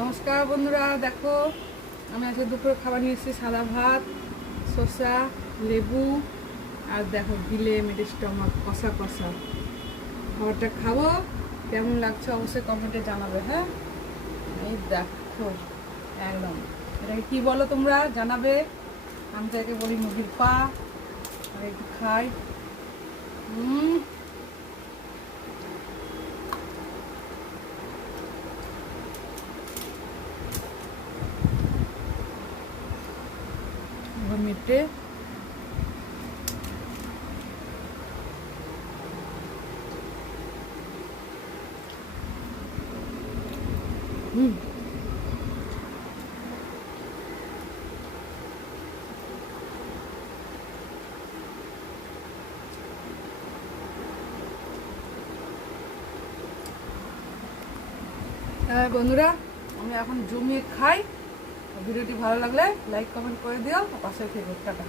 নমস্কার বন্ধুরা, দেখো আমি আজকে দুপুরে খাবার নিয়ে এসেছি। সাদা ভাত, শসা, লেবু আর দেখো গিলে মেটে স্টমাক কষা কষা। খাবারটা খাবো, কেমন লাগছে অবশ্যই কমেন্টে জানাবে। হ্যাঁ, এই দেখো একদম, এটাকে কি বলো তোমরা জানাবে। আমি তো একে বলি মুরগির পা। আর একটু খাই। মেটে হুম বন্ধুরা, আমি এখন জমিয়ে খাই। ভিডিওটি ভালো লাগলে লাইক কমেন্ট করে দিও, পাশে থেকো। টাটা।